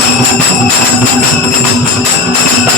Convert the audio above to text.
Thank you.